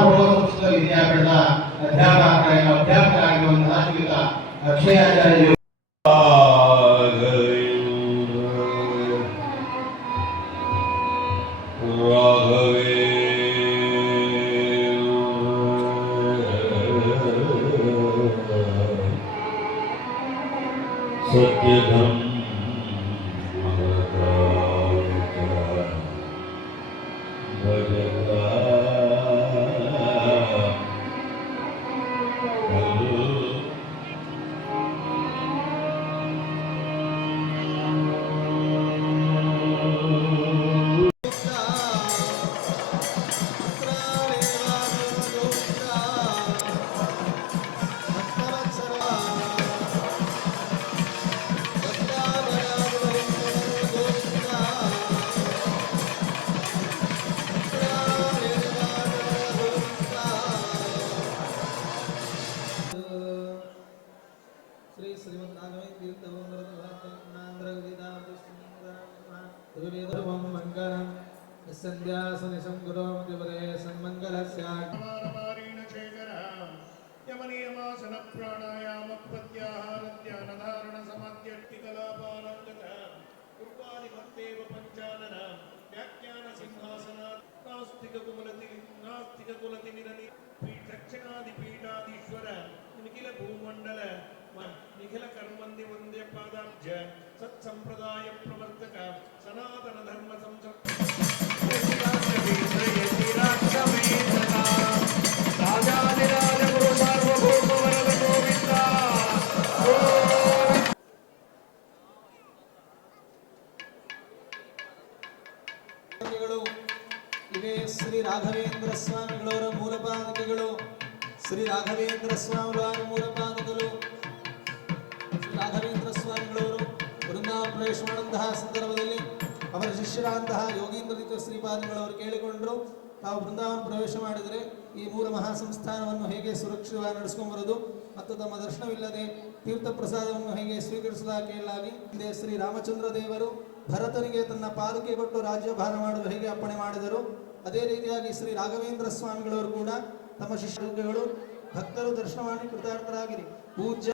ಸಂಸ್ಕೃತ ವಿದ್ಯಾಪೀಠದ ಅಧ್ಯಾಪಕರಾಗಿರುವಂತಹ ಶ್ರೀಯುತ ಅಕ್ಷಯಾಚಾರ್ಯ सत्यधम संध्यासनिशं गुरोमतिवरे सन्मङ्गलस्यात् यमनियमासन प्राणायाम प्रत्याहार ध्यान धारण समाध्यष्टि कलापालंगत पूर्वादिमत्तेव पंचानन व्याख्यान सिंहासन नास्तिक कुलति निरनि पीठक्षणादि पीठाधीश्वर निखिल भूमंडल निखिल कर्मंदि वंद्य पादाब्ज सत्संप्रदाय प्रवर्तक सनातन धर्म श्री राघवेंद्र स्वामिಗಳವರ ಮೂಲಪಾದಕಗಳು ಶ್ರೀ ರಾಘವೇಂದ್ರ ಸ್ವಾಮಿಗಳವರ ಮೂಲಪಾದಕಗಳು ಶ್ರೀ ರಾಘವೇಂದ್ರ ಸ್ವಾಮಿಗಳವರು ವೃಂದಾವನ ಪ್ರವೇಶ ಮಾಡುವಂತಹ ಸಂದರ್ಭದಲ್ಲಿ ಅವರ ಶಿಷ್ಯರಾದಂತಹ ಯೋಗೀಂದ್ರ ಶ್ರೀಪಾದಗಳವರು ಕೇಳಿಕೊಂಡರು ತಾವು ವೃಂದಾವನ ಪ್ರವೇಶ ಮಾಡಿದರೆ ಈ ಮೂಲ ಮಹಾಸಂಸ್ಥಾನವನ್ನು ಹೇಗೆ ಸುರಕ್ಷಿತವಾಗಿ ನಡೆಸಿಕೊಂಬರುವುದು ಮತ್ತು ತಮ್ಮ ದರ್ಶನವಿಲ್ಲದೆ ತೀರ್ಥ ಪ್ರಸಾದವನ್ನು ಹೇಗೆ ಸ್ವೀಕರಿಸುವುದಾಗಿ ಕೇಳಲಾಗಿ ಹಿಂದೆ ಶ್ರೀ ರಾಮಚಂದ್ರ ದೇವರು ಭರತನಿಗೆ ತನ್ನ ಪಾದಕ್ಕೆ ಕೊಟ್ಟು ರಾಜ್ಯಭಾರ ಮಾಡಲು ಹೇಗೆ ಅಪ್ಪಣೆ ಮಾಡಿದರು ಅದೇ ರೀತಿಯಾಗಿ ಶ್ರೀ ರಾಘವೇಂದ್ರ ಸ್ವಾಮಿಗಳವರು ಕೂಡ ತಮ್ಮ ಶಿಷ್ಯರುಗಳು ಭಕ್ತರು ದರ್ಶನ ಮಾಡಿ ಕೃತಾರ್ಥರಾಗಿರಿ. ಪೂಜ್ಯ